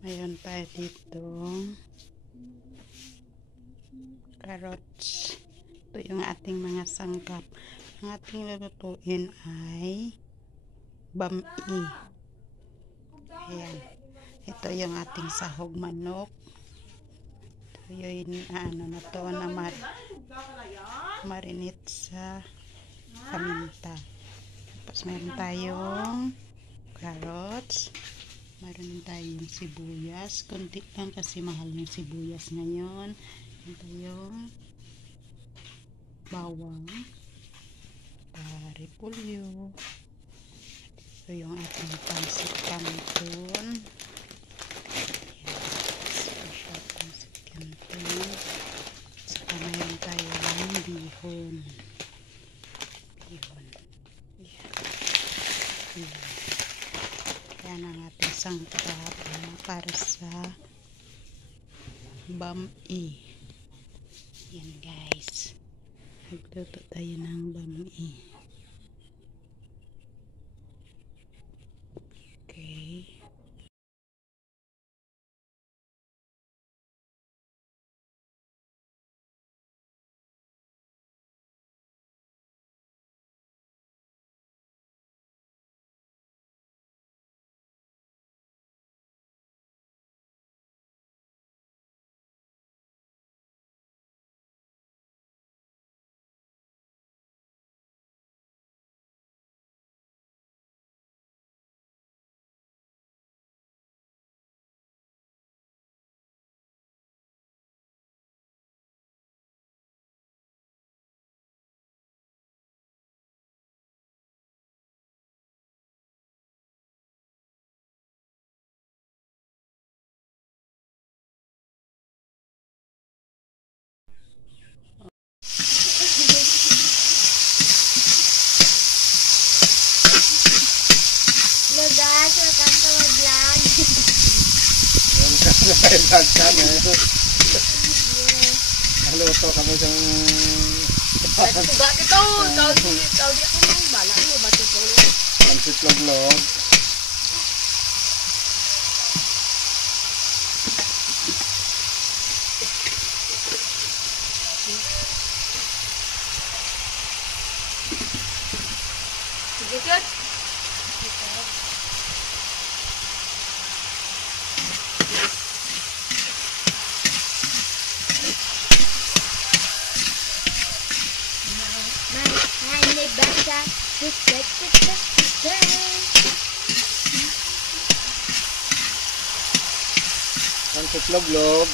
Mayroon tayo dito carrots. Ito yung ating mga sangkap. Ang ating lulutuin ay bami. Ayan. Ito yung ating sahog manok. Ito yung na to na marinate sa paminta. Tapos meron tayong carrots. Meron tayong sibuyas. Kunti lang kasi mahal yung sibuyas ngayon. Ito yung bawang. Repolyo. Ito yung ating pansit canton. Special pansit canton. Saka meron tayong bihon. Yan. Yan ang ating sangkap para sa bami. Yan guys. Nagluto tayo ng bami. Okay. Guys, welcome to my vlog. Welcome to my vlog channel. Naluto kami ng Bakit ito? Ikaw di ako nang bala mo. Bakit ito? pansit log-log. Sige, good. Pansit log-log.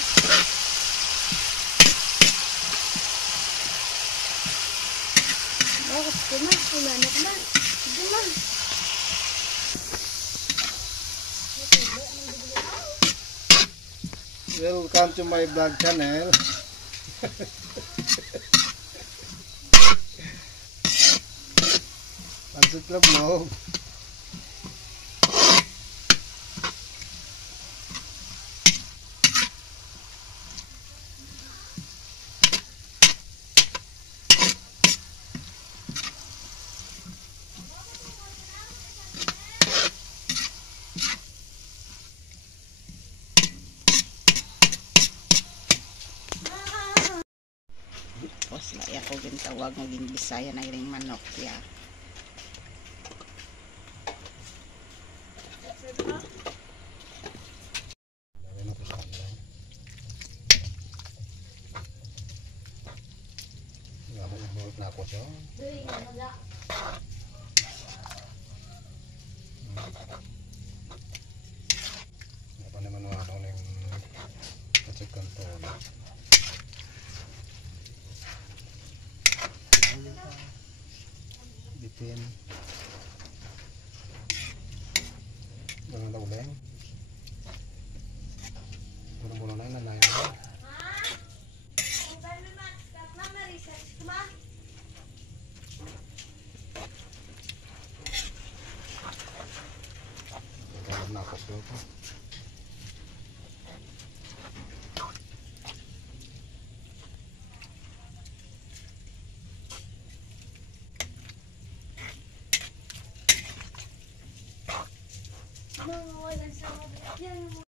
Welcome to my vlog channel. Pansit log-log. Tapos na ako gintawag maging Bisaya na iring manok ya. Na ako siya. Apa naman ano ng pansit canton. Bitin. Jangan tahu leng. Bulan-bulan lain na yun. Nakos dito. Mga walang sawab. Yan mo.